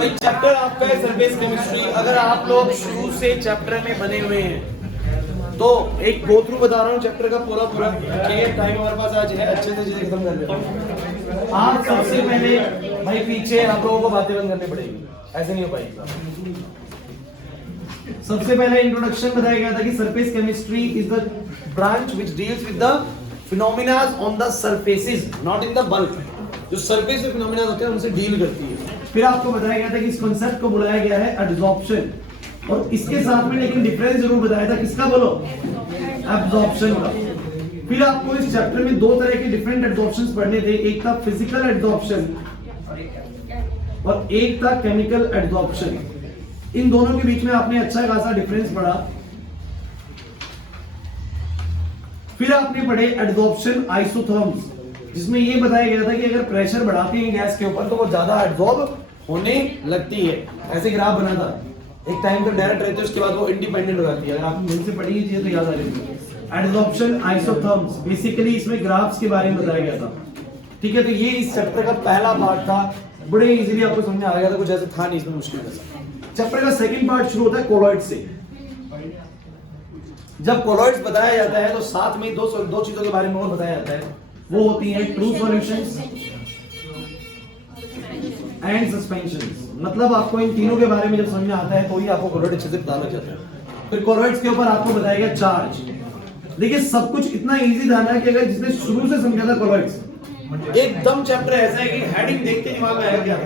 भाई चैप्टर आपका है सरफेस केमिस्ट्री। अगर आप लोग शुरू से चैप्टर में बने हुए हैं तो एक गो थ्रू बता रहा हूँ चैप्टर का पूरा पूरा। ठीक है, टाइम हमारे पास आज है, अच्छे से चीजें खत्म कर लेते हैं। आज सबसे पहले भाई पीछे आप लोगों को बातें बंद करनी पड़ेगी, ऐसे नहीं हो पाएगी। सबसे पहले इंट्रोडक्शन बताया गया था कि surface chemistry is the branch which deals with the phenomena on the surfaces, not in the bulk. जो सरफेस पे फिनोमेना होते हैं उनसे डील करती है। फिर आपको बताया गया था कि इस कांसेप्ट को बुलाया गया है एब्जॉर्प्शन, और इसके साथ में लेकिन डिफरेंस जरूर बताया था, किसका बोलो, एब्जॉर्प्शन का। फिर आपको इस चैप्टर में दो तरह के डिफरेंट एब्जॉर्प्शंस पढ़ने थे, एक था फिजिकल एब्जॉर्प्शन और एक था केमिकल एब्जॉर्प्शन। इन दोनों के बीच में आपने अच्छा खासा डिफरेंस पढ़ा। फिर आपने पढ़े एब्जॉर्प्शन आइसोथर्म्स, जिसमें ये बताया गया था कि अगर प्रेशर बढ़ाते हैं गैस के ऊपर तो वो ज्यादा एब्जॉर्ब होने लगती है। ऐसे ग्राफ बना था, एक टाइम तो डायरेक्ट रहती है, उसके बाद वो इंडिपेंडेंट हो जाती है। अगर आप मुझसे पढ़ी ही चीजें तो याद आ जाएगी। एब्जॉर्प्शन आइसोथर्म्स, बेसिकली इसमें ग्राफ्स के बारे में बताया गया था। ठीक है, तो ये इस चैप्टर का पहला पार्ट था, बड़े इजीली आपको समझ में आ गया था, कुछ ऐसे था नहीं इसमें मुश्किल ऐसा। चैप्टर का सेकंड पार्ट शुरू होता है कोलॉइड से। जब कोलॉइड्स बताया जाता है तो साथ में दो चीजों के बारे में और बताया जाता है, वो होती है ट्रू सॉल्यूशंस एंड सस्पेंशंस। मतलब आपको इन तीनों के बारे में जब समझ में आता है तो ही आपको कोलॉइड अच्छे से पता लग जाता है। फिर कोलॉइड्स के ऊपर आपको बताया गया चार्ज। देखिए सब कुछ इतना इजी था ना कि अगर जिसने शुरू से समझा था कोलॉइड्स, एकदम चैप्टर ऐसा है कि हेडिंग देखते दिमाग में आएगा क्या,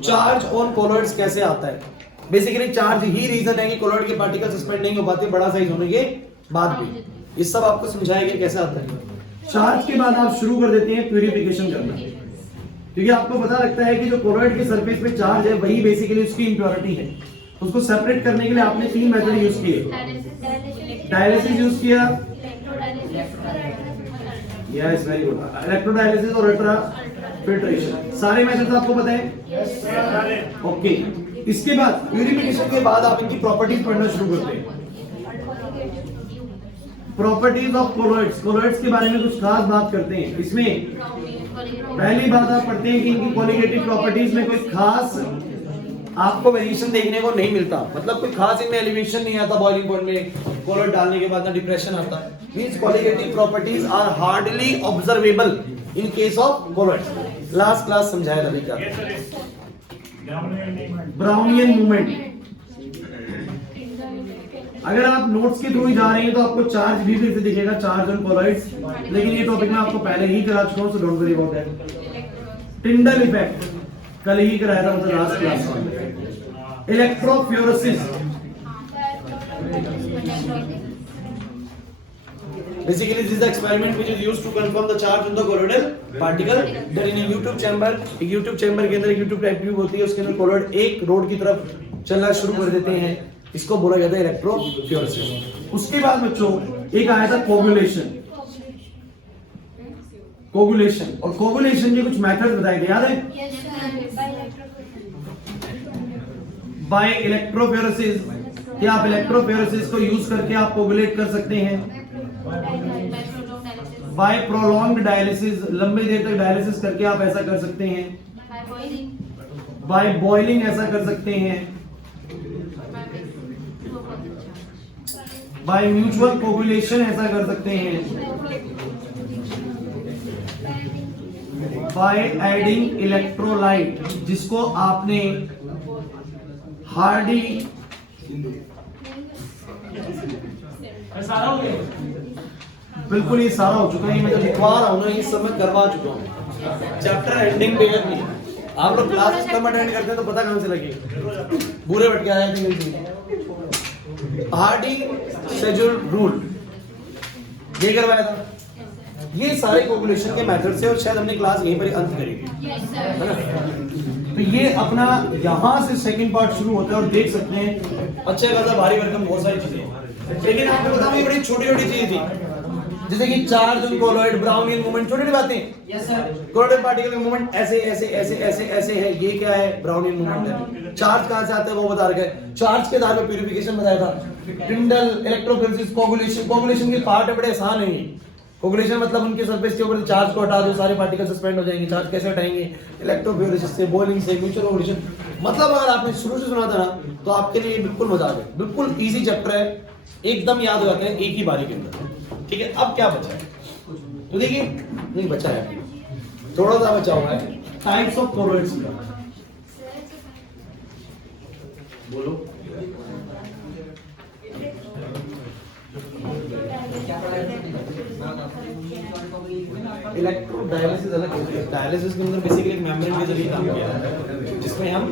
चार्ज ऑन कोलॉइड्स कैसे आता है। बेसिकली चार्ज ही रीजन है कि कोलॉइड के पार्टिकल सस्पेंड नहीं हो पाते बड़ा साइज होने के बाद भी। ये सब आपको समझाया गया कैसे आता है। चार्ज के बाद आप शुरू कर देते हैं प्यूरिफिकेशन करना, क्योंकि आपको पता लगता है कि जो कोलॉइड के सरफेस पे चार्ज है वही बेसिकली उसकी इंप्योरिटी है। तो उसको सेपरेट करने के लिए आपने तीन मेथड यूज किए। डायलिसिस यूज किया, यस वेरी गुड, इलेक्ट्रोडायलिसिस और अल्ट्रा फिल्ट्रेशन, सारे मेथड्स आपको पता है। ओके, इसके बाद प्यूरिफिकेशन के बाद आप इनकी प्रॉपर्टीज पढ़ना शुरू करते हैं। प्रॉपर्टीज ऑफ कोलॉइड्स, कोलॉइड्स के बारे में कुछ खास बात करते हैं। इसमें पहली बात आप पढ़ते हैं कि इनकी क्वालिटेटिव प्रॉपर्टीज में कोई खास आपको वेरिएशन देखने को नहीं मिलता। मतलब कोई खास इनमें एलिवेशन नहीं आता बॉइलिंग पॉइंट में, कोलॉइड डालने के बाद ना डिप्रेशन आता है। Means qualitative properties are hardly observable in case of colloids. Last class समझाया था क्या, ब्राउनियन मूवमेंट। अगर आप नोट्स के थ्रू ही जा रहे हैं तो आपको चार्ज भी फिर से दिखेगा, चार्ज ऑन कोलॉइड्स, लेकिन ये टॉपिक मैं आपको पहले ही करा चुका हूं, so don't worry about that. Tyndall effect कल ही कराया था, मतलब लास्ट क्लास में। इलेक्ट्रोफ्लोरेसिस, basically this is the experiment which is used to confirm the charge on the colloidal particle that in a U-tube chamber। एक U-tube chamber के अंदर एक U-tube type tube होती है, उसके अंदर कोलॉइड एक रोड की तरफ चलना शुरू कर देते हैं, इसको बोला जाता है इलेक्ट्रोफ्लोरेसिस। उसके बाद बच्चों एक आया था कोगुलेशन। कोगुलेशन और कोगुलेशन के कुछ मेथड्स बताए थे, याद है? बाय इलेक्ट्रोफ्लोरेसिस, क्या आप इलेक्ट्रोफ्लोरेसिस को यूज करके आप कोगुलेट कर सकते हैं। बाय प्रोलॉन्ग्ड डायलिसिस, लंबे देर तक डायलिसिस करके आप ऐसा कर सकते हैं। बाय बॉइलिंग ऐसा कर सकते हैं। बाय म्यूचुअल कोगुलेशन ऐसा कर सकते हैं। बाय एडिंग इलेक्ट्रोलाइट, जिसको आपने हार्डी बिल्कुल ये सारा हो चुका है, मैं जो लिखवा रहा हूँ ना ये सब मैं करवा चुका हूँ। चैप्टर एंडिंग पे है, आप लोग क्लास कम अटेंड करते हैं तो पता कहां से लगेगा, बुरे बैठ के आए थे। हार्डी शेड्यूल रूल ये करवाया था। ये सारे कोगुलेशन के मेथड से, और शायद हमने क्लास यहीं पर अंत करेंगे, है ना। तो ये अपना यहाँ से सेकंड पार्ट शुरू होता है, और देख सकते हैं अच्छा खासा भारी भरकम बहुत सारी चीजें। लेकिन आपको बताऊं ये बड़ी छोटी छोटी चीज थी, जैसे कि charge on colloid, Brownian movement, छोटी छोटी बातें। यस सर, कोलॉइडल पार्टिकल का मूवमेंट ऐसे ऐसे ऐसे ऐसे ऐसे है, ये क्या है, ब्राउनियन मूवमेंट है। चार्ज कहां से आता है वो बता रखा है, चार्ज के आधार पर प्यूरिफिकेशन बताया था। टिंडल, इलेक्ट्रोफोरेसिस, कोगुलेशन, कोगुलेशन के पार्ट बड़े आसान है। कोगुलेशन मतलब उनके सरफेस के ऊपर चार्ज को हटा दो, सारे पार्टिकल सस्पेंड हो जाएंगे। चार्ज कैसे हटाएंगे, इलेक्ट्रोफोरेसिस से, बॉइलिंग से, म्यूचुअल कोगुलेशन। मतलब अगर आपने शुरू से सुना था ना तो आपके लिए बिल्कुल मजा आ गया, बिल्कुल इजी चैप्टर है, एकदम याद हो जाते हैं एक ही बारी के अंदर। ठीक है, अब क्या बचा है तो देखिए, नहीं बचा है, थोड़ा सा बचा हुआ है, टाइप्स ऑफ कोलॉइड्स। बोलो इलेक्ट्रोडायलिसिस अलग होती है। डायलिसिस के अंदर बेसिकली एक मेम्ब्रेन के जरिए काम किया जाता है जिसमें हम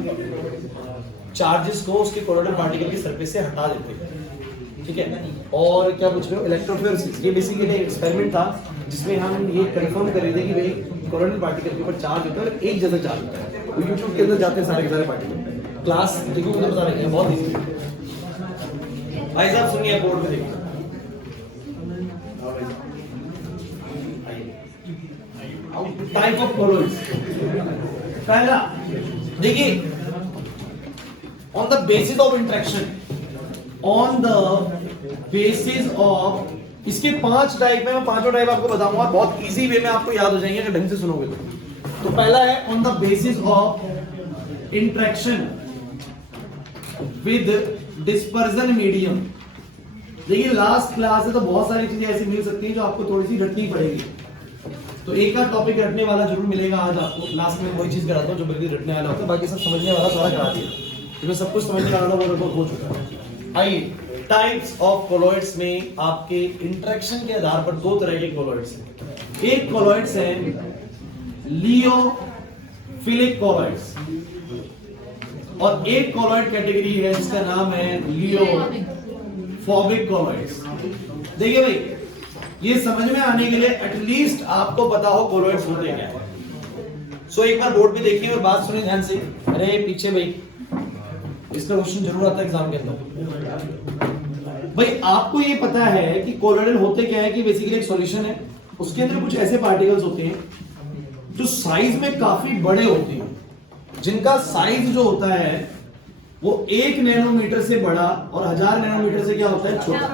चार्जेस को उसके कोलोइडल पार्टिकल की सरफेस से हटा देते हैं। ठीक है, और क्या पूछ रहे हो, इलेक्ट्रोफोरेसिस, ये बेसिकली एक एक्सपेरिमेंट था जिसमें हम ये कंफर्म कर रहे थे कि भाई कोलोइडल पार्टिकल के ऊपर चार्ज होता है और एक जैसा चार्ज होता है। वो यूट्यूब के अंदर जाते हैं सारे के सारे पार्टिकल, क्लास देखो मुझे बता रहे हैं, बहुत इजी है। भाई साहब सुनिए, बोर्ड में देखिए, टाइप ऑफ कोलॉइड्स। पहला देखिए, on the basis of interaction, on the basis of, इसके 5 टाइप है, मैं पांचों टाइप आपको बताऊंगा, बहुत इजी वे में आपको याद हो जाएंगे अगर ढंग से सुनोगे तो पहला है on the basis of interaction with dispersion medium. देखिए लास्ट क्लास है तो बहुत सारी चीजें ऐसी मिल सकती हैं जो आपको थोड़ी सी रटनी पड़ेगी, तो एक का टॉपिक रटने वाला जरूर मिलेगा आज आपको। लास्ट में वही चीज कराता हूँ जो बिल्कुल रटने वाला होता है, बाकी सब समझने वाला सारा करा दिया, तुम्हें सब कुछ समझने वाला वो लगभग हो चुका है। आइए, टाइप्स ऑफ कोलॉइड्स में आपके इंटरेक्शन के आधार पर 2 तरह के कोलॉइड्स हैं। एक कोलॉइड्स हैं लियोफिलिक कोलॉइड्स और एक कोलॉइड कैटेगरी है जिसका नाम है लियोफोबिक कोलॉइड्स। देखिए भाई, ये समझ में आने के लिए एटलीस्ट आपको पता हो कोलॉइड्स होते क्या है। सो एक बार बोर्ड पे देखिए और बात सुनिए ध्यान से। अरे पीछे भाई, इसका क्वेश्चन जरूर आता है एग्जाम के अंदर। भाई आपको ये पता है कि कोलोइडल होते क्या है कि बेसिकली एक सॉल्यूशन है, उसके अंदर कुछ ऐसे पार्टिकल्स होते हैं जो साइज में काफी बड़े होते हैं, जिनका साइज जो होता है वो 1 नैनोमीटर से बड़ा और 1000 नैनोमीटर से क्या होता है, छोटा।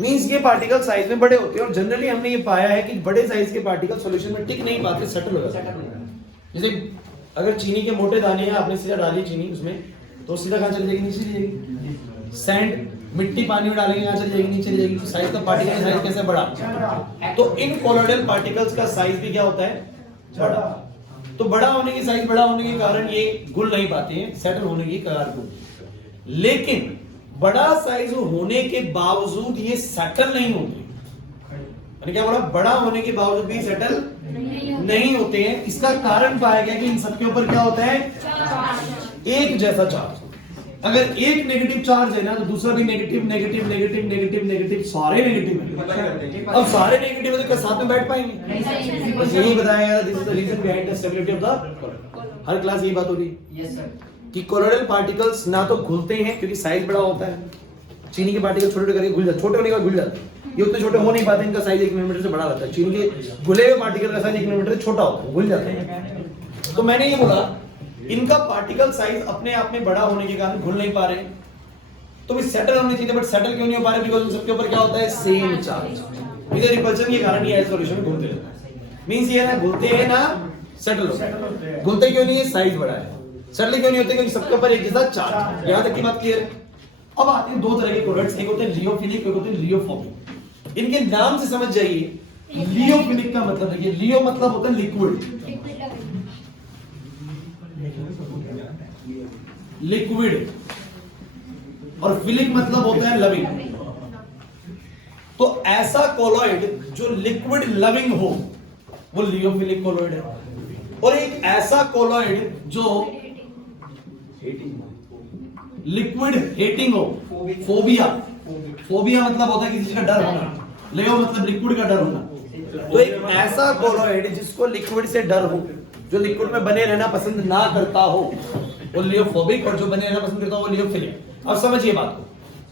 मींस ये पार्टिकल साइज में बड़े होते हैं और जनरली हमने ये पाया है कि बड़े साइज के पार्टिकल सॉल्यूशन में टिक नहीं पाते, सेटल हो जाते हैं। जैसे अगर चीनी के मोटे दाने हैं, आपने सीधा डाली चीनी उसमें तो सीधा कहां चली जाएगी, नीचे चली जाएगी। सैंड, मिट्टी पानी में डालेंगे कहां चली जाएगी, नीचे चली जाएगी। तो साइज का पार्टिकल साइज कैसे बड़ा, तो इन कोलोइडल पार्टिकल्स का साइज भी क्या होता है, बड़ा। तो बड़ा होने की, साइज बड़ा होने के कारण ये घुल नहीं पाते हैं, सेटल होने की कगार पर। लेकिन बड़ा साइज होने के बावजूद ये सेटल नहीं होते। मैंने क्या बोला, बड़ा होने के बावजूद भी सेटल नहीं होते हैं। इसका कारण पाया गया कि इन सबके ऊपर क्या होता है, एक जैसा चार्ज। अगर एक नेगेटिव चार्ज है ना तो दूसरा भी negative negative negative negative negative, सारे नेगेटिव है। अब सारे नेगेटिव है तो साथ में बैठ पाएंगे, बस यही बताया गया। This is the reason behind the stability of the, हर क्लास यही बात हो रही है। यस सर, कि कोलोइडल पार्टिकल्स ना तो घुलते हैं क्योंकि साइज बड़ा होता है, चीनी के पार्टिकल छोटे छोटे करके घुल जाते, छोटे होने के बाद घुल जाते हैं। ये उतने छोटे हो नहीं पाते, इनका साइज 1 मिलीमीटर से बड़ा रहता है। चीनी के घुले हुए पार्टिकल का साइज 1 मिलीमीटर से छोटा होता है, घुल जाते हैं। तो मैंने ये बोला, इनका पार्टिकल साइज अपने आप में बड़ा होने के कारण घुल नहीं पा रहे, तो भी सेटल होने चाहिए, बट सेटल क्यों नहीं हो पा रहे, बिकॉज़ इन सबके ऊपर क्या होता है, सेम चार्ज। इधर रिपल्शन के कारण ये सॉल्यूशन में घुलते रहते हैं। मींस ये ना घुलते हैं ना सेटल होते हैं। घुलते क्यों नहीं है, साइज बड़ा है। सेटल क्यों नहीं होते, क्योंकि सबके ऊपर एक जैसा चार्ज। यहां तक की बात क्लियर है। अब आते हैं 2 तरह के कोलॉइड्स, एक होते हैं लियोफिलिक, एक होते हैं लियोफोबिक। इनके नाम से समझ जाइए, लियोफिलिक का मतलब देखिए, लियो मतलब होता है लिक्विड, लिक्विड, और फिलिक मतलब होता है लविंग। तो ऐसा कोलॉइड जो लिक्विड लविंग हो वो लियोफिलिक कोलॉइड है, और एक ऐसा कोलॉइड जो लिक्विड हेटिंग हो, फोबिया, फोबिया मतलब होता है किसी चीज का डर होना, लियो मतलब लिक्विड का डर होना। तो एक ऐसा कोलॉइड जिसको लिक्विड से डर हो, जो लिक्विड में बने रहना पसंद ना करता हो, वो लियोफोबिक, और जो बने रहना पसंद करता हो वो लियोफिलिक। अब समझिए बात को,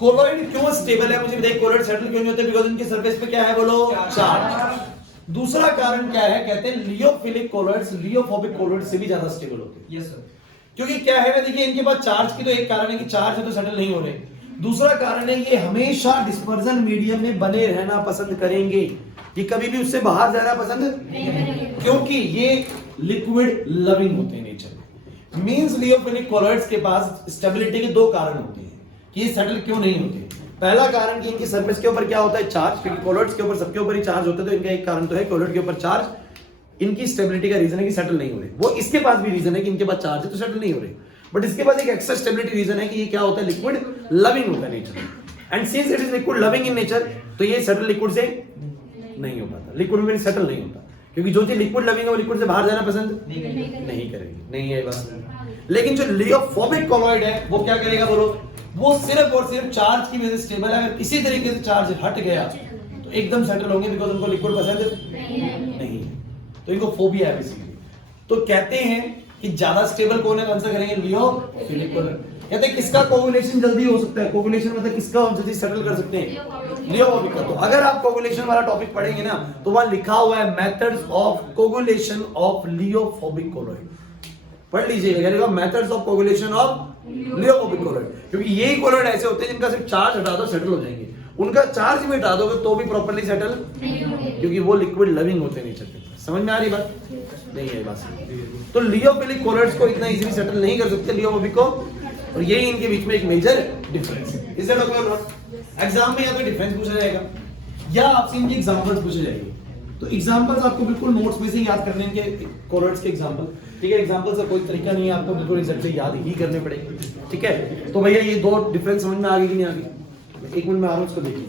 कोलॉइड क्यों स्टेबल है, मुझे बताइए। कोलॉइड सेटल क्यों नहीं होते, बिकॉज़ इनकी सरफेस पे क्या है, बोलो, चार्ज। दूसरा कारण क्या है, कहते हैं लियोफिलिक कोलॉइड्स लियोफोबिक कोलॉइड से भी ज्यादा स्टेबल होते हैं। यस सर, क्योंकि क्या है ना, देखिए इनके पास चार्ज की तो एक कारण है कि चार्ज है तो सेटल नहीं हो रहे, दूसरा कारण है ये हमेशा डिस्पर्जन मीडियम में बने रहना पसंद करेंगे, ये कभी भी उससे बाहर जाना पसंद नहीं, क्योंकि ये लिक्विड लविंग होते हैं नेचर में। मींस लियोफिलिक कोलॉइड्स के पास स्टेबिलिटी के दो कारण होते हैं कि ये सेटल क्यों नहीं होते। पहला कारण कि इनकी सरफेस के ऊपर क्या होता है, चार्ज, क्योंकि कोलॉइड्स के ऊपर सबके ऊपर ही चार्ज होता है, तो इनका एक कारण तो है कोलॉइड के ऊपर चार्ज। इनकी स्टेबिलिटी का रीजन है कि सेटल नहीं हो रहे। वो इसके पास भी रीजन है कि इनके पास चार्ज है तो सेटल नहीं हो रहे, बट इसके पास एक एक्स्ट्रा स्टेबिलिटी रीजन है कि ये क्या होता है, लिक्विड लविंग होता है nature. And since it is liquid loving in nature, तो ये सेटल लिक्विड से नहीं हो पाता, लिक्विड में सेटल नहीं होता, क्योंकि जो चीज लिक्विड लविंग है वो लिक्विड से बाहर जाना पसंद नहीं करेगी, नहीं है बस। लेकिन जो लियोफोबिक कोलॉइड है वो क्या करेगा बोलो, वो सिर्फ और सिर्फ चार्ज की वजह से स्टेबल है। अगर किसी तरीके से चार्ज हट गया तो एकदम सेटल होंगे, बिकॉज उनको लिक्विड पसंद नहीं है, तो इनको फोबिया है बेसिकली। तो कहते हैं कि ज्यादा स्टेबल कौन है, कौन सा करेंगे, लियोफिलिक कोलॉइड। कहते हैं किसका कोगुलेशन जल्दी हो सकता है, कोगुलेशन मतलब किसका हम जल्दी सेटल कर सकते हैं, लियोफोबिक का। तो अगर आप कोगुलेशन वाला टॉपिक पढ़ेंगे ना तो वहां लिखा हुआ है methods of coagulation of lyophobic colloid, पढ़ लीजिएगा, क्या methods of coagulation of lyophobic colloid. क्योंकि यही कोलॉइड ऐसे होते हैं जिनका सिर्फ चार्ज हटा दो सेटल हो जाएंगे, उनका चार्ज भी हटा दोगे तो भी प्रॉपर्ली सेटल, क्योंकि वो लिक्विड लविंग होते नहीं सकते। समझ में आ रही बात, नहीं है बात। तो लियोफिलिक कोलॉइड्स को इतना इजीली सेटल नहीं कर सकते लियोफोबिक को, और यही इनके बीच में एक मेजर डिफरेंस है। इज दैट ओके और नॉट? एग्जाम में या तो डिफरेंस पूछा जाएगा या आपसे इनकी एग्जांपल्स पूछे जाएंगे। तो एग्जांपल्स आपको बिल्कुल नोट्स में से याद करने के, कोलॉइड्स के एग्जांपल, ठीक है। एग्जांपल से कोई तरीका नहीं है, आपको बिल्कुल एग्जैक्टली याद ही करने पड़ेंगे, ठीक है। तो भैया ये दो डिफरेंस समझ में आ गई कि नहीं आ गई? एक मिनट में आ रहा हूं, इसको देखिए।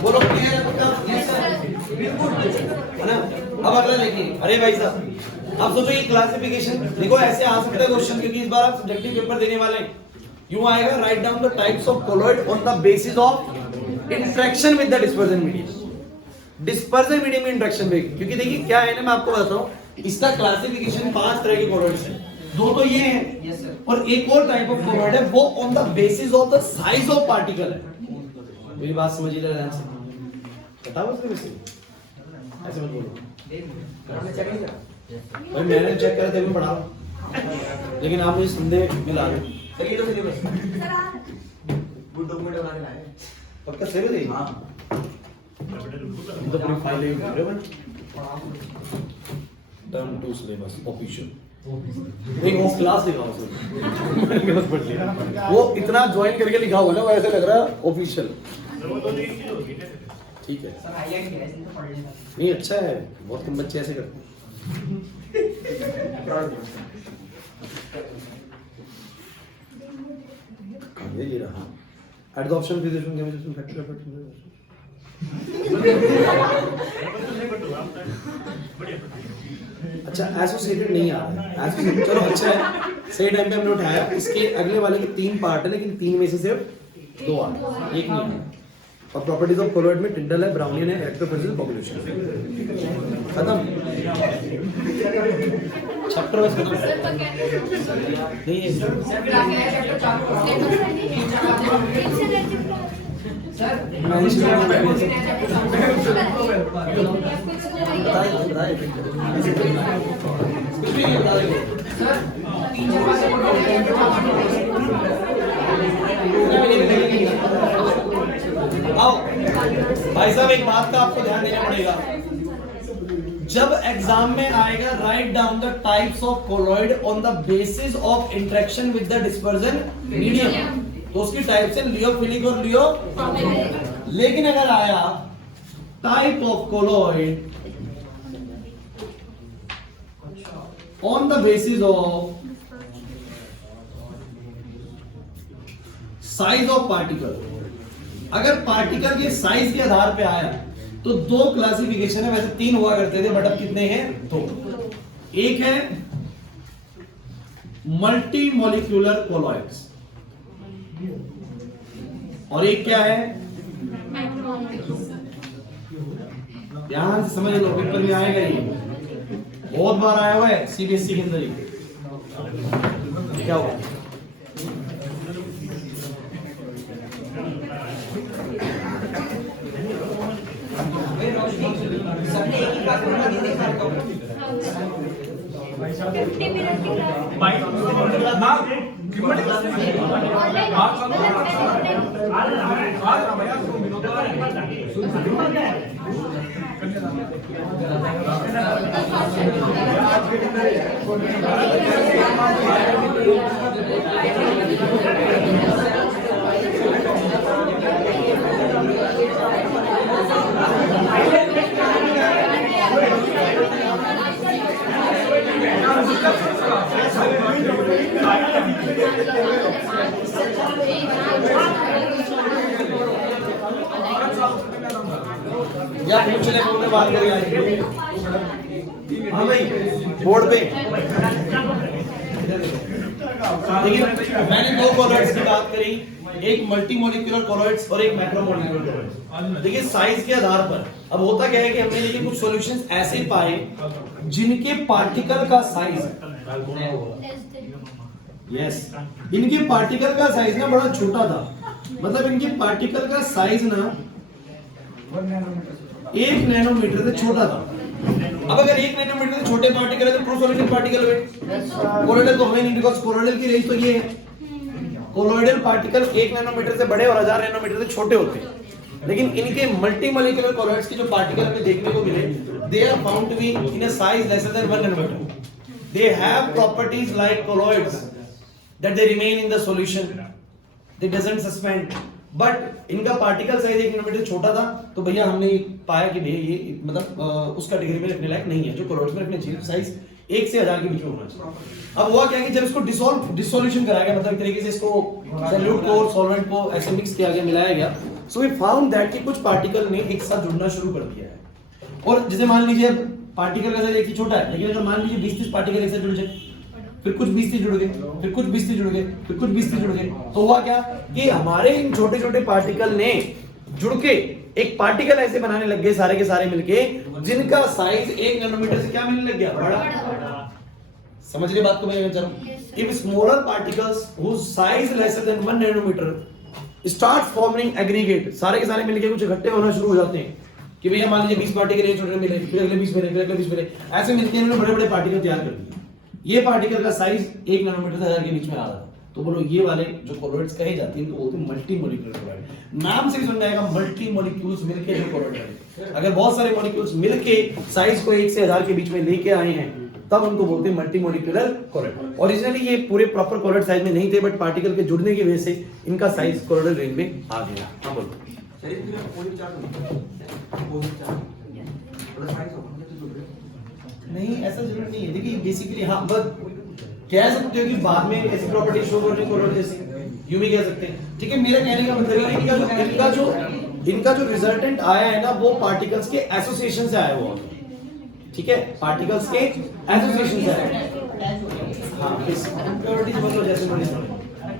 बोलो क्लियर है बेटा? है ना? अब अगला देखिए। अरे भाई साहब आप सोचो ये क्लासिफिकेशन देखो, ऐसे आ सकता है क्वेश्चन, क्योंकि इस बार आप सब्जेक्टिव पेपर देने वाले हैं। यूं आएगा, write down the types of colloid on the basis of interaction with the dispersion medium. Dispersion medium में इंटरेक्शन में, क्योंकि देखिए क्या है ना, मैं आपको बताता हूँ, इसका क्लासिफिकेशन 5 तरह के कोलॉइड्स हैं। दो तो ये है और एक और टाइप ऑफ कोलॉइड है, वो on the basis of the size of particle है। मेरी बात समझिए जरा ध्यान से, बताओ उसमें ऐसे मत बोलो भाई, मैंने चेक करा था, मैं पढ़ा रहा हूं, लेकिन आप मुझे संदेह मिला रहे हो। सर ये तो सिलेबस गुड डॉक्यूमेंट बना के लाए पक्का सही है। हां तो पूरी फाइल है बराबर, टर्म टू सिलेबस ऑफिशियल, नहीं वो क्लास लिखा हुआ सर, गलत पढ़ लिया, वो इतना ज्वाइन करके लिखा हुआ ना, वो ऐसे लग रहा है ऑफिशियल। ठीक है सर, हाईलाइट किया है तो पढ़ लेना। नहीं अच्छा है, बहुत कम बच्चे ऐसे करते हैं। ये रहा adsorption physician chemistry factor effort. अच्छा एसोसिएटेड नहीं आ रहा है, एसोसिएटेड चलो अच्छा है, सही टाइम पे हमने उठाया। इसके अगले वाले के 3 पार्ट है, लेकिन 3 में से सिर्फ 2 आ रहे, एक नहीं है। और प्रॉपर्टीज ऑफ कोलॉइड में टिंडल है, ब्राउनियन है, इलेक्ट्रोफिजिकल पॉपुलेशन खत्म, चैप्टर बस खत्म नहीं है आओ भाई साहब, एक बात का आपको ध्यान देना पड़ेगा, जब एग्जाम में आएगा write down the types of colloid on the basis of interaction with the dispersion medium, तो उसकी टाइप्स है लियोफिलिक और लियोफोबिक। लेकिन अगर आया type of colloid on the basis of size of particle, अगर पार्टिकल के साइज के आधार पे आया तो दो क्लासिफिकेशन है, वैसे तीन हुआ करते थे बट अब कितने हैं? दो। एक है मल्टी मॉलिक्यूलर कोलॉइड्स और एक क्या है? ध्यान से समझ लो, पेपर में आएगा ये, बहुत बार आया हुआ है सीबीएसई के अंदर ही। क्या हुआ? या पूछने को बात करेंगे। हाँ भाई, बोर्ड पे देखिए, मैंने दो कोलॉइड्स की बात करी, एक मल्टी मॉलिक्यूलर कोलॉइड्स और एक मैक्रो मॉलिक्यूलर कोलॉइड्स। देखिए साइज के आधार पर अब होता क्या है कि हमने देखिए कुछ सॉल्यूशंस ऐसे पाए जिनके पार्टिकल का साइज, यस, इनके पार्टिकल का साइज ना बड़ा छोटा था, मतलब इनके पार्टिकल का साइज ना 1 नैनोमीटर से छोटा था। अब अगर 1 नैनोमीटर से छोटे पार्टिकल है तो ट्रू सॉलिड पार्टिकल हुए, कोलोइडल तो हमें नहीं, बिकॉज़ कोलोइडल की रेंज तो ये है। कोलोइडल पार्टिकल 1 नैनोमीटर से बड़े और 1000 नैनोमीटर से छोटे होते हैं, लेकिन इनके मल्टी मॉलिक्यूलर कोलॉइड्स के जो पार्टिकल हमें देखने को मिले, they are found to be in a size lesser than 1 nanometre. They have properties like colloids that they remain in the solution, they doesn't suspend, but इनका पार्टिकल साइज 1 नैनोमीटर छोटा था, तो भैया हमने पाया कि भैया ये मतलब उस कैटेगरी में रखने लायक नहीं है जो कोलॉइड्स में रखने चाहिए, साइज 1 से 1000 के बीच में होना चाहिए। अब हुआ क्या कि जब इसको डिसोल्यूशन कराया गया, मतलब एक तरीके से इसको सॉल्यूट को और सॉल्वेंट को ऐसे मिक्स किया गया, मिलाया गया, सो वी फाउंड दैट कि कुछ पार्टिकल ने एक साथ जुड़ना शुरू कर दिया है। और जैसे मान लीजिए पार्टिकल का साइज एक ही छोटा है, लेकिन अगर मान लीजिए 20-30 पार्टिकल एक साथ जुड़ जाए, फिर कुछ 20 से जुड़ गए, फिर कुछ 20 से जुड़ गए, फिर कुछ 20 से जुड़ गए, तो हुआ क्या कि हमारे इन छोटे छोटे पार्टिकल ने जुड़ के एक पार्टिकल ऐसे बनाने लग गए सारे के सारे मिलके, जिनका साइज 1 नैनोमीटर से क्या मिलने लग गया? बड़ा। समझ रहे बात को मैं बता रहा हूं? If smaller particles whose size lesser than 1 nanometer start forming aggregate, सारे के सारे मिलके कुछ इकट्ठे होना शुरू हो जाते हैं कि भैया मान लीजिए 20 पार्टिकल छोटे मिले, फिर अगले 20 मिले, फिर अगले 20 मिले, ऐसे मिलके इन्होंने बड़े बड़े पार्टिकल तैयार कर दिए। ये पार्टिकल का साइज 1 नैनोमीटर से 1000 के बीच में आ रहा था, तो बोलो ये वाले जो कोलॉइड्स कहे जाते हैं वो होते हैं मल्टी मॉलिक्यूलर कोलॉइड। नाम से भी समझ आएगा मल्टी मॉलिक्यूल्स मिलके जो कोलॉइड है। अगर बहुत सारे मॉलिक्यूल्स मिलके साइज को 1 से 1000 के बीच में लेके आए हैं, तब उनको बोलते हैं मल्टी मॉलिक्यूलर कोलॉइड। ओरिजिनली ये पूरे प्रॉपर कोलॉइड साइज में नहीं थे, बट पार्टिकल के जुड़ने की वजह से इनका साइज कोलॉइडल रेंज में आ गया। हां बोलो। नहीं ऐसा जरूर नहीं है, देखिए बेसिकली हाँ, बस कह सकते हो कि बाद में ऐसी प्रॉपर्टी शो करने कोलॉइड जैसी, यूं भी कह सकते हैं। ठीक है, मेरा कहने का मतलब है इनका जो रिजल्टेंट आया है ना, वो पार्टिकल्स के एसोसिएशन से आया हुआ। ठीक है, पार्टिकल्स के एसोसिएशन से आया। हां, इस प्रॉपर्टी मतलब जैसे मैंने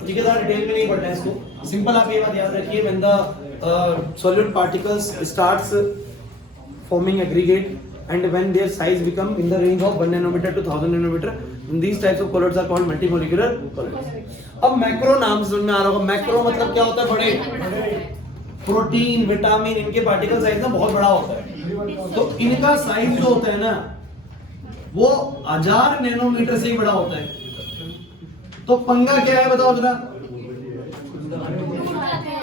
ठीक है, ज़्यादा डिटेल में नहीं पढ़ना है इसको, सिंपल आप ये बात याद रखिए, when the solid particles starts forming aggregate and when their size become in the range of 1 nanometer to 1000 nanometer, these types of colloids are called multimolecular colloids। अब मैक्रो नाम समझ में आ रहा होगा, मैक्रो मतलब क्या होता है? बड़े। प्रोटीन, विटामिन, इनके पार्टिकल साइज ना बहुत बड़ा होता है, तो इनका साइज जो होता है ना वो 1000 नैनोमीटर से ही बड़ा होता है। तो पंगा क्या है बताओ जरा?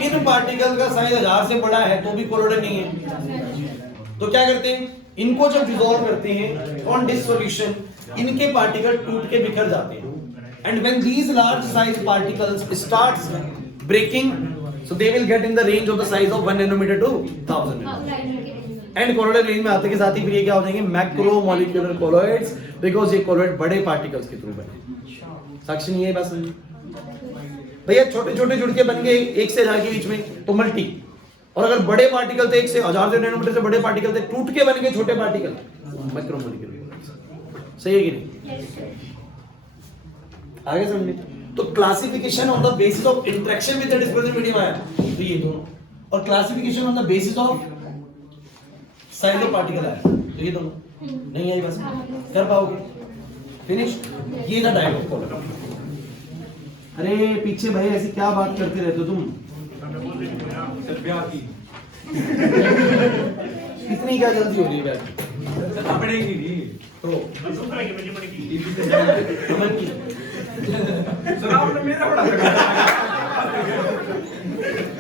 इन पार्टिकल का साइज 1000 से बड़ा है तो भी कोलॉइड नहीं है, तो क्या करते हैं? इनको जब डिसॉल्व करते हैं ऑन डिसोल्यूशन, इनके पार्टिकल टूट के बिखर जाते हैं, and when these large size particles starts breaking, so they will get in the range of the size of 1 nanometre to 1000 nanometre, and colloidal range में आते के साथ ही फिर ये क्या हो जाएंगे? मैक्रोमोलिक्यूलर कोलॉइड्स, बिकॉज़ ये कोलॉइड बड़े पार्टिकल्स के थ्रू बने। सेक्शन ये बस भैया छोटे छोटे जुड़ के बन गए 1 से 1000 के बीच में तो मल्टी, और अगर बड़े पार्टिकल थे 1 से 1000 से नैनोमीटर से बड़े पार्टिकल थे टूट के बन गए छोटे पार्टिकल, माइक्रोमोलिक्यूल। सही है कि नहीं? आगे समझिए। तो classification on the basis of interaction with the dispersion medium आया, तो ये दोनों, और classification on the basis of size of particle आया, तो ये दोनों। नहीं आई बस कर पाओगे? फिनिश। ये था डायलॉग। अरे पीछे भाई ऐसी क्या बात करते रहते हो तुम? इतनी क्या जल्दी हो रही है बैठ? तो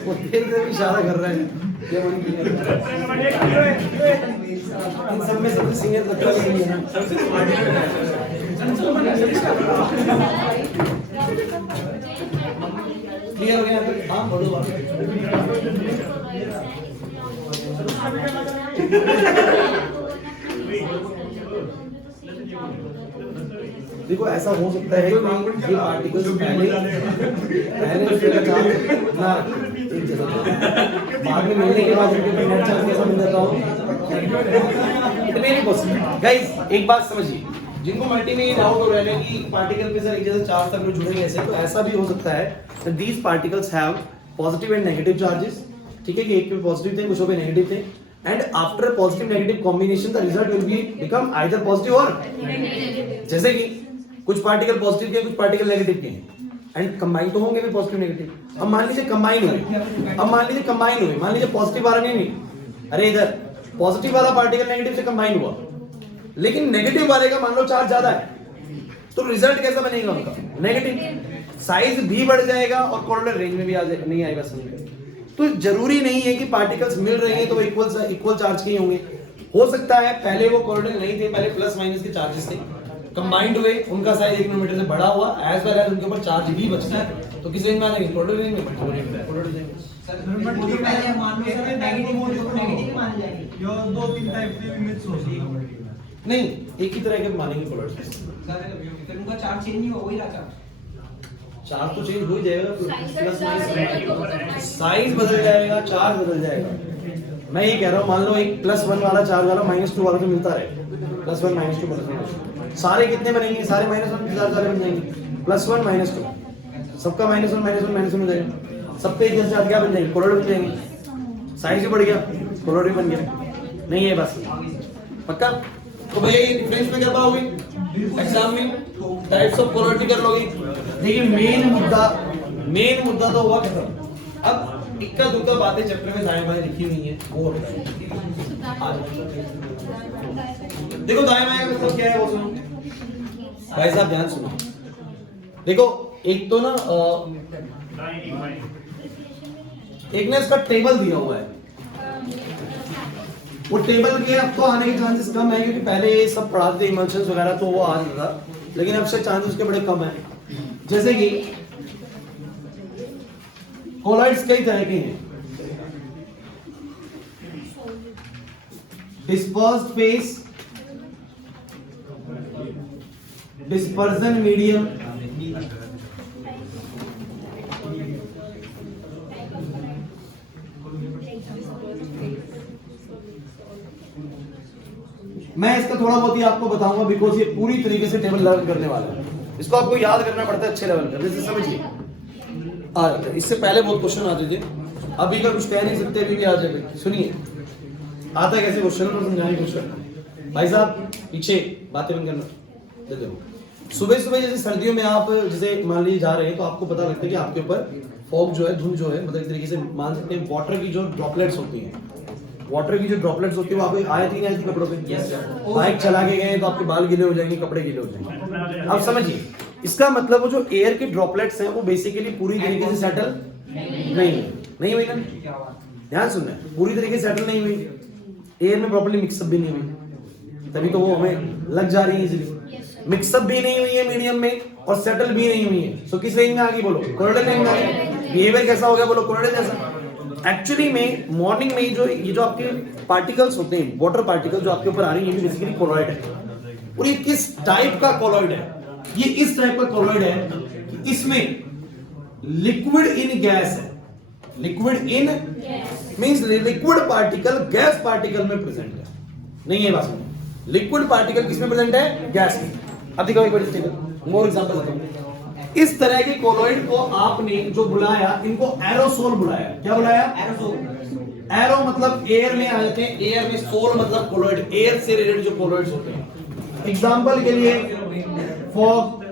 वो तेरे से इशारा कर रहा है। इन सब में सबसे सीनियर बच्चा नहीं है ना? क्लियर हो गया? हाँ बोलो बात। देखो ऐसा हो सकता है कि ये पार्टिकल्स पहले उसके चार्ज ना एक जगह बाद में मिलने के बाद उनके नेट चार्ज कैसा मिल जाता हो, it may be possible. Guys एक बात समझिए, जिनको मल्टी में डाउट हो रहा है कि पार्टिकल पे सर एक जैसे चार्ज तक जुड़ेंगे ऐसे, तो ऐसा भी हो सकता है that these particles have positive and negative charges, ठीक है कि एक पे पॉजिटिव थे कुछ पे नेगेटिव थे, and after positive negative combination the result will be become either positive or जैसे कि कुछ पार्टिकल पॉजिटिव के कुछ पार्टिकल नेगेटिव के हैं, एंड कंबाइन तो होंगे भी पॉजिटिव नेगेटिव। अब मान लीजिए कंबाइन हुए, मान लीजिए पॉजिटिव वाला नहीं, अरे इधर पॉजिटिव वाला पार्टिकल नेगेटिव से कंबाइन हुआ, लेकिन नेगेटिव वाले का मान लो चार्ज ज्यादा है, तो रिजल्ट कैसा बनेगा उनका? नेगेटिव। साइज भी बढ़ जाएगा और कोऑर्डिनेट रेंज में भी आ जाएगा, नहीं आएगा समझ। तो जरूरी नहीं है कि पार्टिकल्स मिल रहे हैं तो इक्वल चार्ज के होंगे। हो सकता है पहले वो कोऑर्डिनेट नहीं थे, पहले प्लस माइनस के चार्जेस थे, कंबाइंड हुए, उनका साइज 1 नैनोमीटर से बड़ा हुआ, एज वेल एज उनके ऊपर चार्ज भी बचता है, तो किस रेंज में आ जाएंगे? कोऑर्डिनेट रेंज में, कोऑर्डिनेट रेंज में। सर पहले मान लो सर नेगेटिव हो तो नेगेटिव मान जाएंगे। यो 2-3 टाइप के इमेज हो सकती है। नहीं, एक ही तरह के मानेंगे कोऑर्डिनेट। सर उनका चार्ज चेंज नहीं होगा, वही रहा चार्ज तो चेंज हो ही जाएगा, प्लस माइनस साइज बदल जाएगा, चार्ज बदल जाएगा। मैं ये कह रहा हूँ मान लो एक +1 वाला चार्ज वाला -2 वाला तो मिलता रहे, +1 -2 +1, सारे कितने बनेंगे? सारे -1 सारे बन जाएंगे, +1 -2, सबका -1 हो जाएगा, सब पे एक जैसे क्या बन जाएंगे? कोऑर्डिनेट बन जाएंगे, साइज भी बढ़ गया, कोऑर्डिनेट बन गया। नहीं है बस पक्का? तो भैया ये डिफरेंस में कर पाओगे एग्जाम में? टाइप्स ऑफ कोऑर्डिनेट कर लोगे? देखिए मेन मुद्दा तो हुआ खत्म। अब इक्का दुक्का बातें चैप्टर में दाएं बाएं लिखी हुई हैं, वो देखो दाएं बाएं का मतलब क्या है वो सुनो भाई साहब, ध्यान सुनो। देखो एक तो ना एक ने इसका टेबल दिया हुआ है, वो टेबल के अब तो आने के चांसेस कम है क्योंकि पहले ये सब पढ़ाते थे इमल्शंस वगैरह, तो वो आ जाता था, लेकिन अब से चांसेस के बड़े कम है। जैसे कि कोलॉइड्स कई तरह के हैं, डिस्पर्स्ड फेस, डिस्पर्जन मीडियम, मैं इसका थोड़ा बहुत ही आपको बताऊंगा बिकॉज ये पूरी तरीके से टेबल लर्न करने वाला है, इसको आपको याद करना पड़ता है अच्छे लेवल पर, जैसे समझिए। इससे पहले बहुत क्वेश्चन आते थे, अभी का कुछ कह नहीं सकते, अभी भी आ जाएगा। सुनिए आता कैसे क्वेश्चन को समझाने क्वेश्चन। भाई साहब पीछे बातें बंद करना। देखो सुबह सुबह जैसे सर्दियों में आप जैसे मान लीजिए जा रहे हैं तो आपको पता लगता है कि आपके ऊपर फॉग जो है, धुंध जो है, मतलब एक तरीके से मान सकते हैं वाटर की जो ड्रॉपलेट्स होती हैं, वाटर की जो ड्रॉपलेट्स होती है वो आपको आए थी नहीं आई थी कपड़ों पे? बाइक चला के गए तो आपके बाल गीले हो जाएंगे, कपड़े गीले हो जाएंगे। अब समझिए इसका मतलब वो जो एयर के ड्रॉपलेट्स हैं वो बेसिकली पूरी तरीके से सेटल नहीं हुई ना, ध्यान सुनना है, पूरी तरीके से सेटल नहीं हुई, एयर में प्रॉपर्ली मिक्सअप भी नहीं हुई, तभी तो वो हमें लग जा रही है इजीली। मिक्सअप भी नहीं हुई है मीडियम में और सेटल भी नहीं हुई है, सो किस रेंज में आ गई बोलो? कोऑर्डिनेट रेंज में आ गई। बिहेवियर कैसा हो गया बोलो? कोऑर्डिनेट जैसा। एक्चुअली में मॉर्निंग में ये जो आपके पार्टिकल्स होते हैं, वाटर पार्टिकल जो आपके ऊपर आ रही है, ये बेसिकली कोलॉइड है। और ये किस टाइप का कोलॉइड है? ये इस टाइप का कोलॉइड है कि इसमें लिक्विड इन गैस है, liquid in means liquid particle gas particle में प्रेजेंट है, नहीं है बात समझ। लिक्विड पार्टिकल किसमें प्रेजेंट है? गैस में। अब देखो एक बार मोर एग्जांपल देता हूं। इस तरह के कोलॉइड को आपने जो बुलाया, इनको एरोसोल बुलाया। क्या बुलाया? एरोसोल। एरो मतलब एयर में आ जाते हैं, एयर में सोल मतलब कोलॉइड, एयर से रिलेटेड जो कोलॉइड्स होते हैं। एग्जांपल के लिए फॉग,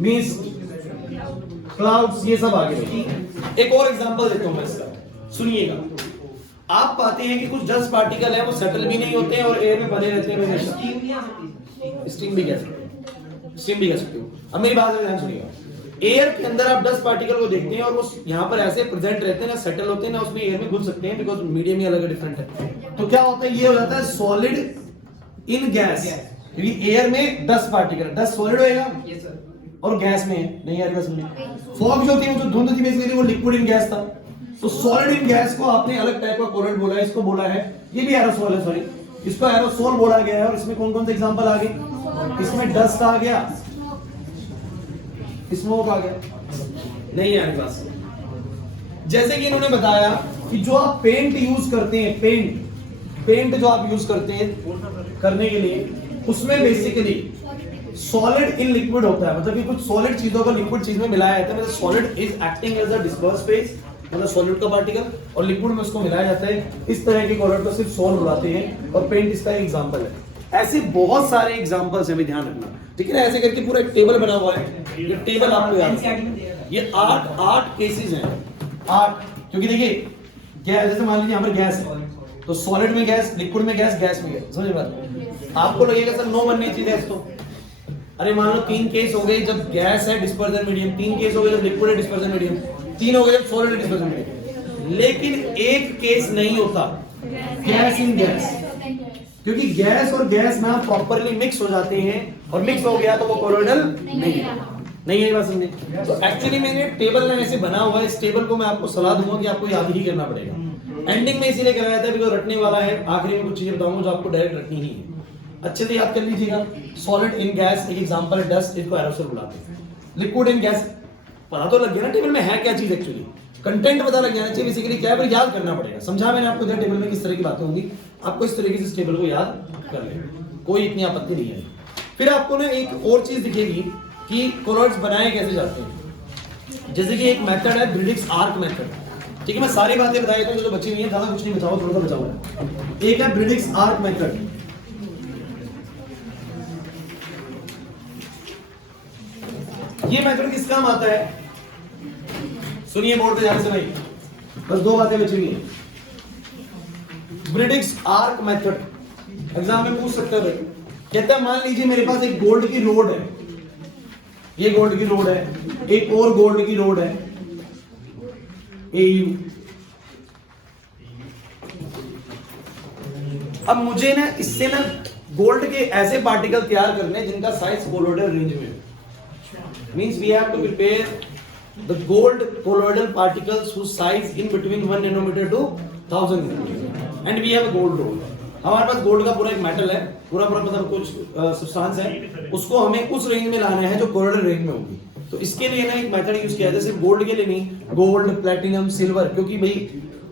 मिस्ट, क्लाउड्स, ये सब आगे बढ़े। एक और एग्जांपल देता हूं मैं इसका, सुनिएगा। आप पाते हैं कि कुछ डस्ट पार्टिकल है वो सेटल भी नहीं होते हैं और एयर में बने रहते हैं हमेशा। स्टीम भी कह सकते हो, स्टीम भी कह सकते हो। अब मेरी बात ध्यान सुनिएगा। एयर के अंदर आप डस्ट पार्टिकल को देखते हैं और वो यहाँ पर ऐसे प्रेजेंट रहते हैं, ना सेटल होते हैं ना उसमें एयर में घुल सकते हैं, बिकॉज मीडियम ही अलग डिफरेंट है। तो क्या होता है? ये हो जाता है सॉलिड इन गैस, क्योंकि एयर में डस्ट पार्टिकल, डस्ट सॉलिड होएगा और गैस में है। नहीं यार समझिए, फॉग जो थी वो जो धुंध थी बेसिकली वो लिक्विड इन गैस था। तो सॉलिड इन गैस को आपने अलग टाइप का कोलॉइड बोला है, इसको बोला है, ये भी एरोसोल है, सॉरी, इसको एरोसोल बोला गया है। और इसमें कौन कौन से एग्जांपल आ गए? इसमें डस्ट आ गया, स्मोक आ गया, नहीं यार पास। जैसे कि इन्होंने बताया कि जो आप पेंट यूज करते हैं, पेंट जो आप यूज करते हैं करने के लिए, उसमें बेसिकली सॉलिड इन लिक्विड होता है। मतलब कि कुछ सॉलिड चीजों को लिक्विड चीज में मिलाया जाता है। मतलब solid is acting as a disperse phase, मतलब सॉलिड का पार्टिकल, और लिक्विड में उसको मिलाया जाता है। इस तरह के कोलॉइड को सिर्फ सोल बुलाते हैं, और पेंट इसका एक एग्जांपल है। ऐसे बहुत सारे एग्जांपल्स हैं, भी ध्यान रखना, ठीक है ना। ऐसे करके पूरा एक टेबल बना हुआ है, ये टेबल आपको याद है। ये 8 केसेस हैं, 8। क्योंकि देखिए क्या, जैसे मान लीजिए यहाँ पर गैस है, तो सॉलिड में गैस, लिक्विड में गैस, गैस में गैस, समझ बात। आपको लगेगा सर 9 बननी चाहिए गैस तो। अरे मान लो 3 केस हो गए जब गैस है डिस्पर्जन मीडियम, 3 केस हो गए जब लिक्विड है डिस्पर्जन मीडियम, 3 हो गए जब सॉलिड है डिस्पर्जन मीडियम। लेकिन एक केस नहीं होता, गैस इन गैस, क्योंकि गैस और गैस में आप प्रॉपर्ली मिक्स हो जाते हैं, और मिक्स हो गया तो वो कोलॉइडल नहीं है, बात समझे। तो एक्चुअली मैंने टेबल में ऐसे बना हुआ है, इस टेबल को मैं आपको सलाह दूंगा कि आपको याद ही करना पड़ेगा। एंडिंग में इसीलिए कराया था बिकॉज रटने वाला है, आखिरी में कुछ चीजें बताऊंगा जो आपको डायरेक्ट रटनी ही है। अच्छे से याद कर लीजिएगा। सॉलिड इन गैस एक एग्जांपल है डस्ट, इसको एरोसोल बुलाते हैं। लिक्विड इन गैस पता तो लग गया ना टेबल में है क्या चीज, एक्चुअली कंटेंट पता लग जाना चाहिए बेसिकली क्या है, पर याद करना पड़ेगा। समझा मैंने आपको, इधर टेबल में किस तरह की बातें होंगी, आपको इस तरीके से इस टेबल को याद कर लेना, कोई इतनी आपत्ति नहीं है। फिर आपको ना एक और चीज दिखेगी कि कोलॉइड्स बनाए कैसे जाते हैं। जैसे कि एक मेथड है ब्रिडिक्स आर्क मेथड, ठीक है। मैं सारी बातें बताई तो जो बची नहीं है, ज्यादा कुछ नहीं बचाओ, थोड़ा सा बचाओ है। एक है ब्रिडिक्स आर्क मेथड। ये मेथड किस काम आता है? सुनिए बोर्ड पे ध्यान से भाई, बस 2 बातें बची हुई हैं। ब्रिडिक्स आर्क मेथड एग्जाम में पूछ सकते हैं भाई। कहता है मान लीजिए मेरे पास एक गोल्ड की रोड है, ये गोल्ड की रोड है, एक और गोल्ड की रोड है AU। अब मुझे ना इससे ना गोल्ड के ऐसे पार्टिकल तैयार करने जिनका साइज कोलोइडल रेंज में है। Means we have to prepare the gold colloidal particles whose size in between 1 nanometer to 1000 nanometer, and we have a gold roll। हमारे पास गोल्ड का पूरा एक मेटल है, पूरा मतलब कुछ सब्सटेंस है, उसको हमें उस रेंज में लाना है जो कोलोइडल रेंज में होगी। तो इसके लिए ना एक मेथड यूज किया है, सिर्फ गोल्ड के लिए नहीं, गोल्ड, प्लेटिनम, सिल्वर, क्योंकि भाई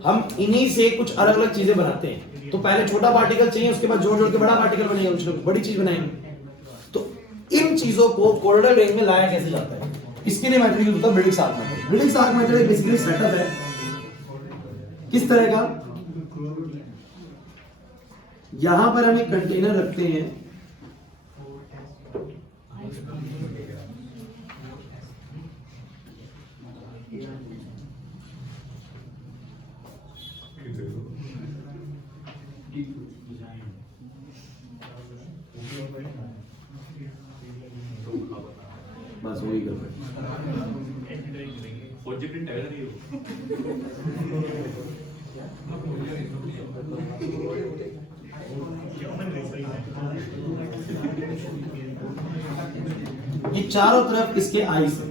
हम इन्हीं से कुछ अलग अलग चीजें बनाते हैं। तो पहले छोटा पार्टिकल चाहिए, उसके बाद जोड़ जोड़ के बड़ा पार्टिकल बनेगा, उसको बड़ी चीज बनाएंगे। तो इन चीजों को कोलोइडल रेंज में लाया कैसे जाता है, इसके लिए मेथड यूज होता है ब्रिडिक्स आर्क मेथड। ब्रिडिक्स आर्क मेथड एक बेसिकली सेटअप है, किस तरह का, यहां पर हम एक कंटेनर रखते हैं, बस वही कर रहे ये चारों तरफ इसके आईज है,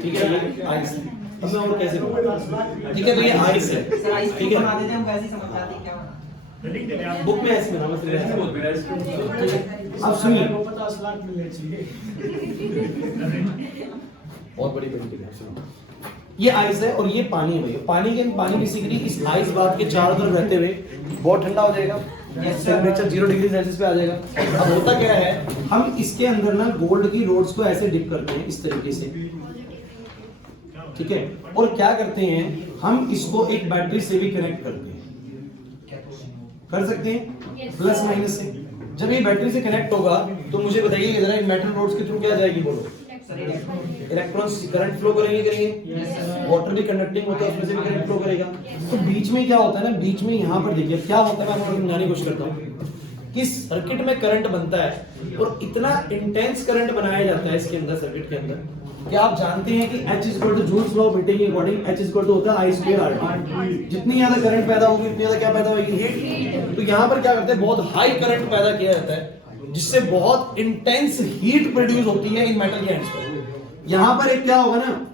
ठीक है, ये आईज है। अब मैं और कैसे, ठीक है, तो ये आईज है, ठीक है। बुक में ऐसे बना बस अब सुनिए 50 लाख मिलने चाहिए। बहुत बड़ी पेंटिंग है सुनो। ये आइस है और ये पानी है भैया। पानी बेसिकली इस आइस बात के चारों तरफ रहते हुए बहुत ठंडा हो जाएगा, टेम्परेचर 0 डिग्री सेल्सियस पे आ जाएगा। अब होता क्या है, हम इसके अंदर ना गोल्ड की रोड्स को ऐसे डिप करते हैं इस तरीके से, ठीक है, और क्या करते हैं हम इसको एक बैटरी से भी कनेक्ट करते हैं, कर सकते हैं प्लस माइनस से। जब ये बैटरी से कनेक्ट होगा तो मुझे बताइए जरा इन मेटल रोड्स के थ्रू क्या जाएगी, बोलो इलेक्ट्रॉन्स करंट फ्लो करेंगे वाटर भी कंडक्टिंग होता है उसमें से भी करंट फ्लो करेगा। तो बीच में क्या होता है ना, बीच में यहाँ पर देखिए क्या होता है, मैं आपको समझाने की कोशिश करता हूँ कि सर्किट में करंट बनता है और इतना इंटेंस करंट बनाया जाता है इसके अंदर सर्किट के अंदर कि आप जानते हैं कि H equal to Joules law of heating के अकॉर्डिंग H इक्वल टू होता है I स्क्वायर RT। जितनी ज्यादा करंट पैदा होगी उतनी ज्यादा क्या पैदा होगी, हीट। तो यहाँ पर क्या करते हैं, बहुत हाई करंट पैदा किया जाता है जिससे बहुत इंटेंस हीट प्रोड्यूस होती है इन मेटल के एंड्स पर। यहाँ पर एक क्या होगा ना,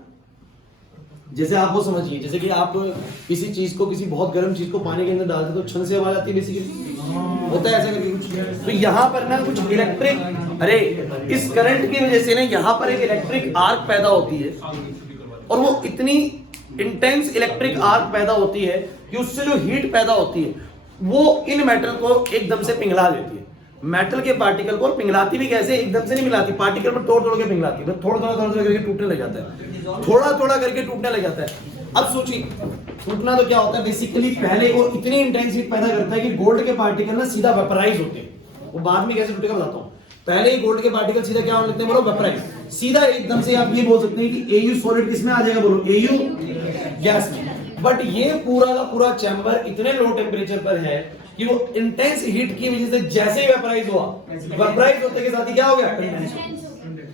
जैसे आप वो समझिए, जैसे कि आप किसी चीज को, किसी बहुत गर्म चीज को पानी के अंदर डालते तो छन से आवाज आती है बेसिकली, होता है ऐसा करके कुछ। तो यहाँ पर ना कुछ इलेक्ट्रिक, अरे इस करंट की वजह से ना यहाँ पर एक इलेक्ट्रिक आर्क पैदा होती है और वो इतनी इंटेंस इलेक्ट्रिक आर्क पैदा होती है कि उससे जो हीट पैदा होती है वो इन मेटल को एकदम से पिघला देती है। मेटल के पार्टिकल को, और पिघलाती भी कैसे, एकदम से नहीं पिघलाती, पार्टिकल पर तोड़ तोड़ के पिघलाती है, थोड़ा थोड़ा करके टूटने लग जाता है, थोड़ा थोड़ा करके टूटने लग जाता है। अब सोचिए टूटना तो क्या होता है, बेसिकली पहले वो इतनी इंटेंस हीट पैदा करता है कि गोल्ड के पार्टिकल ना सीधा वेपराइज होते हैं। वो बाद में कैसे टूटेगा बताता हूं, पहले ही गोल्ड के पार्टिकल सीधा क्या होने लगते हैं, बोलो वेपराइज, सीधा एकदम से आप ये बोल सकते हैं कि Au सॉलिड किसमें आ जाएगा, बोलो Au गैस में। बट ये पूरा का पूरा चैम्बर इतने लो टेम्परेचर पर है कि वो इंटेंस हीट की वजह से जैसे ही वेपराइज हुआ, वेपराइज होते के साथ ही क्या हो गया, कंडेंस।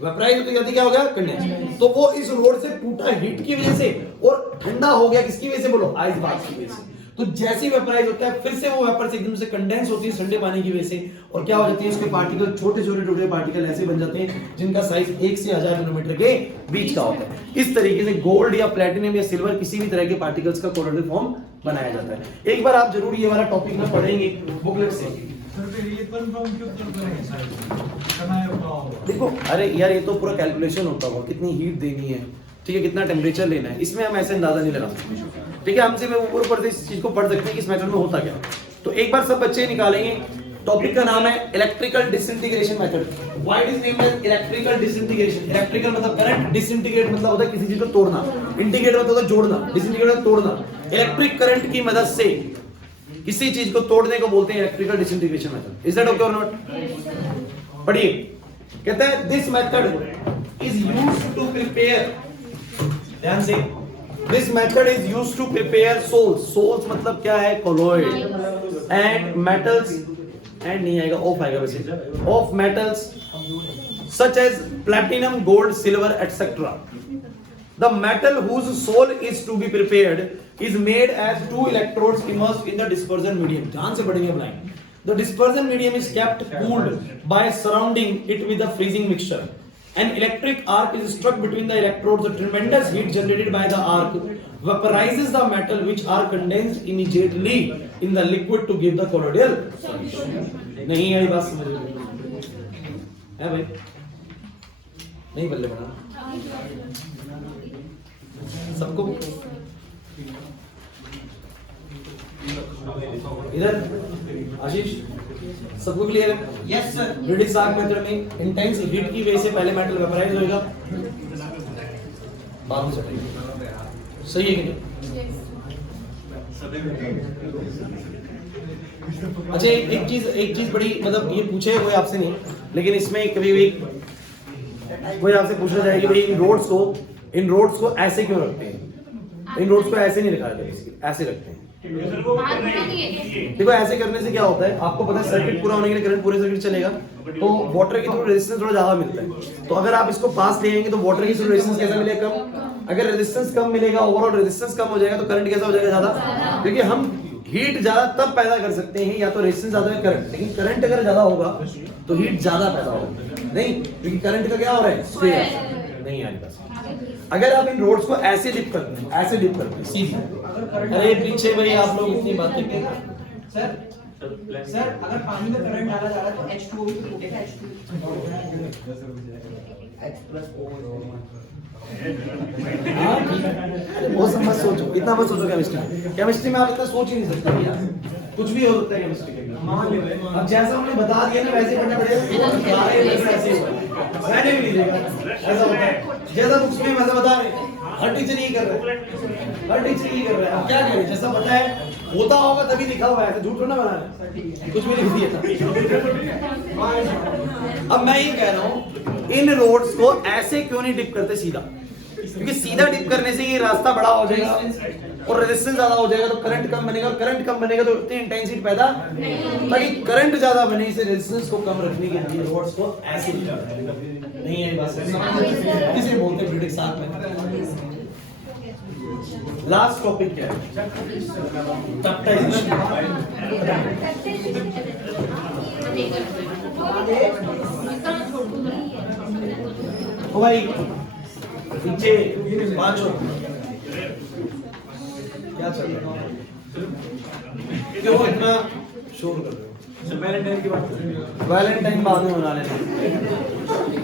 वेपराइज होते के साथ क्या हो गया, कंडेंस। तो वो इस रोड से टूटा हीट की वजह से और ठंडा हो गया किसकी वजह से, बोलो आइस बात की वजह से। तो जैसे ही वेपराइज होता है फिर से वो वेपर से एकदम से कंडेंस होती है ठंडे पानी की वजह से, और क्या हो जाती है, उसके पार्टिकल छोटे छोटे टुकड़े पार्टिकल ऐसे बन जाते हैं जिनका साइज 1 से 1000 नैनोमीटर के बीच का होता है। इस तरीके से गोल्ड या प्लैटिनम या सिल्वर किसी भी तरह के पार्टिकल्स का कोलोइडल फॉर्म बनाया जाता है। एक बार आप जरूर ये वाला टॉपिक में पढ़ेंगे बुकलेट से। देखो अरे यार ये तो पूरा कैलकुलेशन होता होगा, कितनी हीट देनी है, ठीक है, कितना टेम्परेचर लेना है, इसमें हम ऐसे अंदाजा नहीं लगा सकते, ठीक है। हमसे मैं ऊपर ऊपर से इस चीज को पढ़ सकते हैं कि इस मेथड में होता क्या। तो एक बार सब बच्चे निकालेंगे, टॉपिक का नाम है electrical disintegration method. Why it is named as electrical disintegration. Electrical मतलब करंट, डिसइंटीग्रेट मतलब होता है किसी चीज को तोड़ना, इंटीग्रेट मतलब होता है जोड़ना, डिसइंटीग्रेट मतलब तोड़ना। इलेक्ट्रिक करंट की मदद से किसी चीज को तोड़ने को बोलते हैं electrical disintegration method. Is that okay और नॉट? पढ़िए, कहता है this method is used to prepare, ध्यान से, this method is used to prepare sols. Sols मतलब क्या है, कॉलोइड एंड मेटल्स, एंड नहीं आएगा, ऑफ आएगा वैसे, of metals such as platinum, gold, silver etcetera. The metal whose soul is to be prepared is made as 2 electrodes immersed in the dispersion medium. ध्यान से पढ़ेंगे अब line. The dispersion medium is kept cooled by surrounding it with a freezing mixture. An electric arc is struck between the electrodes. The tremendous heat generated by the arc vaporizes the metal, which are condensed immediately in the liquid to give the colloidal solution. नहीं आई बात समझ में है भाई? नहीं बल्ले बना सबको इधर आशीष, सबको क्लियर है? Yes sir. British arc method में इंटेंस हीट की वजह से पहले मेटल वेपराइज होएगा, बाद में सेपरेट। सही है कि नहीं? अच्छा एक चीज बड़ी, मतलब ये पूछे कोई आपसे नहीं, लेकिन इसमें कभी भी कोई आपसे पूछना चाहे कि भाई इन रोड्स को ऐसे क्यों रखते हैं, इन रोड्स को ऐसे नहीं रखा जाता, ऐसे रखते हैं। देखो ऐसे करने से क्या होता है, आपको पता है सर्किट पूरा होने के लिए करंट पूरे सर्किट चलेगा, तो वाटर की थ्रू रेजिस्टेंस थोड़ा ज्यादा मिलता है। तो अगर आप इसको पास ले आएंगे तो वाटर की थ्रू रेजिस्टेंस कैसा मिलेगा, कम। अगर रेजिस्टेंस कम मिलेगा, ओवरऑल रेजिस्टेंस कम हो जाएगा, तो करंट कैसा हो जाएगा, ज्यादा। क्योंकि हम हीट ज्यादा तब पैदा कर सकते हैं या तो रेजिस्टेंस ज्यादा है करंट, लेकिन करंट अगर ज्यादा होगा तो हीट ज्यादा पैदा होगा नहीं, क्योंकि करंट का क्या हो रहा है, स्क्वायर नहीं आ रहा। अगर आप इन रोड्स को ऐसे डिप करते हैं, ऐसे डिप करते हैं सीधी, अरे पीछे भाई आप लोग इतनी बातें करते हैं सर सर अगर पानी में करंट डाला जा रहा है तो H2O भी तो देखा H2 बहुत सब मत सोचो, इतना मत सोचो केमिस्ट्री में आप इतना सोच ही नहीं सकते यार, कुछ भी हो सकता है केमिस्ट्री के लिए। अब जैसा उन्होंने बता दिया ना वैसे पढ़ना पड़ेगा, मैंने भी नहीं देखा ऐसा होता है, जैसा बुक्स में वैसा बता रहे, हर टीचर यही कर रहा है, हर टीचर यही कर रहा है। अब क्या करें, जैसा पता है होता होगा तभी लिखा हुआ है, तो झूठ ना बनाना, कुछ भी लिख दिया था। अब मैं ये कह रहा हूँ इन रोड्स को ऐसे क्यों नहीं डिप करते सीधा, क्योंकि सीधा डिप करने से ये रास्ता बड़ा हो जाएगा और रेजिस्टेंस ज्यादा हो जाएगा, तो करंट कम बनेगा, और करंट कम बनेगा तो इतनी इंटेंसिटी पैदा, ताकि करंट ज्यादा बने इसे रेजिस्टेंस को कम रखने के लिए रोड्स को ऐसे नहीं है बात किसे बोलते हैं ब्रिटिश साथ में। लास्ट टॉपिक क्या है, टक्टाइजेशन। ओ भाई पीछे पांचों क्या चल रहा है, क्यों इतना शोर कर रहे हो? वैलेंटाइन की बात कर रहे हो? वैलेंटाइन बाद में मना लेना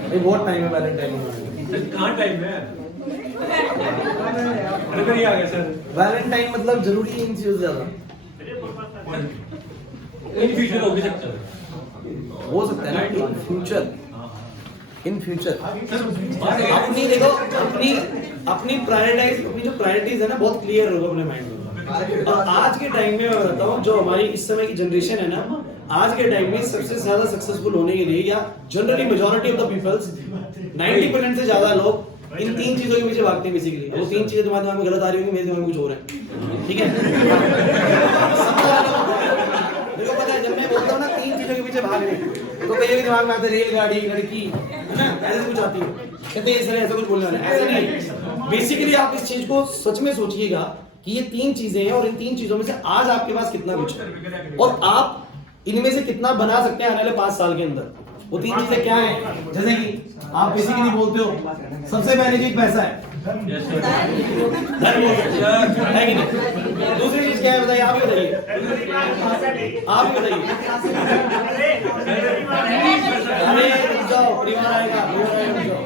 भाई, बहुत टाइम है वैलेंटाइन मनाने। कहाँ टाइम है? अरे आ गया सर। वैलेंटाइन मतलब जरूरी है इन चीजों से ज्यादा, इन फ्यूचर हो भी सकता है, हो सकता है ना इन फ्यूचर अपनी देखो अपनी प्रायोरिटाइज, अपनी जो प्रायोरिटीज है ना बहुत क्लियर होगा अपने माइंड में। और आज के टाइम में मैं बताता हूँ जो हमारी इस समय की जनरेशन है ना, आज के टाइम में सबसे ज्यादा सक्सेसफुल होने के लिए, या generally majority of the peoples 90% से ज्यादा लोग इन तीन चीजों के पीछे भागते हैं बेसिकली। वो तीन चीजें तुम्हारे दिमाग में गलत आ रही होंगी, मेरे दिमाग में कुछ और है, ठीक है? मेरे को पता है जब मैं बोलता हूँ ना तीन चीजों के पीछे भाग रहे हैं, तो कई के दिमाग में आता है रेलगाड़ी, लड़की, है ना, ऐसे कुछ आती है, कहते हैं इस तरह ऐसा कुछ बोलने वाला है, ऐसा नहीं। बेसिकली आप इस चीज को सच में सोचिएगा कि ये तीन चीजें हैं, और इन तीन चीजों में से आज आपके पास कितना कुछ है, और आप इनमें से कितना बना सकते हैं आने वाले 5 साल के अंदर। वो तीन चीजें क्या है, जैसे कि आप बेसिकली बोलते हो सबसे पहली चीज पैसा है, धन है कि नहीं? दूसरी चीज क्या है बताइए, आप ही बताइए, आप ही बताइए। अरे रुक जाओ, परिवार आएगा, रुक जाओ।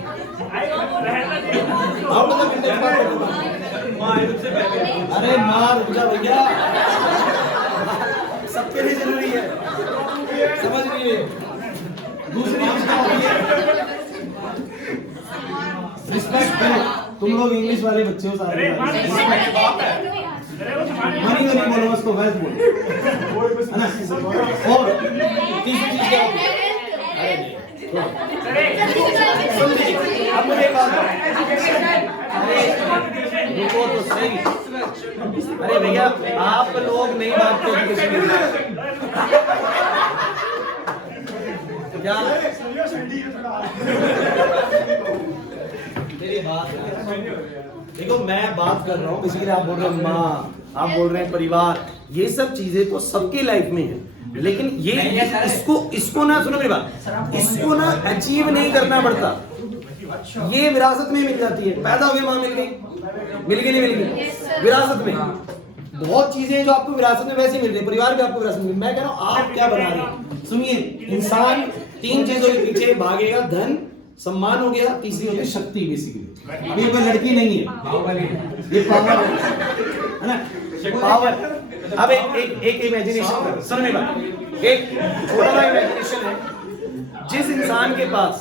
आप मतलब अरे माँ रुक जा भैया, सबके लिए जरूरी है, समझ रही है? दूसरी चीज क्या होती है, रिस्पेक्ट करो। तुम लोग इंग्लिश वाले बच्चे हो सारे, मनी तो नहीं बोलो, उसको वैसे बोलो, है ना? और तीसरी चीज क्या होती है, अब मुझे एक बात, अरे रुको तो सही, अरे भैया आप लोग नहीं बांटते एजुकेशन में क्या? मेरी बात देखो, मैं बात कर रहा हूँ बेसिकली, आप बोल रहे हो माँ, आप बोल रहे हैं परिवार, ये सब चीजें तो सबकी लाइफ में है, लेकिन ये इसको ना, सुनो मेरी बात, इसको ना अचीव नहीं करना पड़ता, ये विरासत में मिल जाती है। पैदा हो गई माँ, मिल गई नहीं मिल गई, विरासत में बहुत चीजें जो आपको विरासत में वैसे मिल रही है, परिवार भी आपको विरासत में। मैं कह रहा हूँ आप क्या बना रहे हैं, सुनिए, इंसान तीन चीजों के पीछे भागेगा, धन, सम्मान हो गया, तीसरी होती है शक्ति। बेसिकली अभी कोई लड़की नहीं है, ये पावर है ना, पावर। अब एक इमेजिनेशन करो, सुनो मेरी बात, एक छोटा सा इमेजिनेशन है, जिस इंसान के पास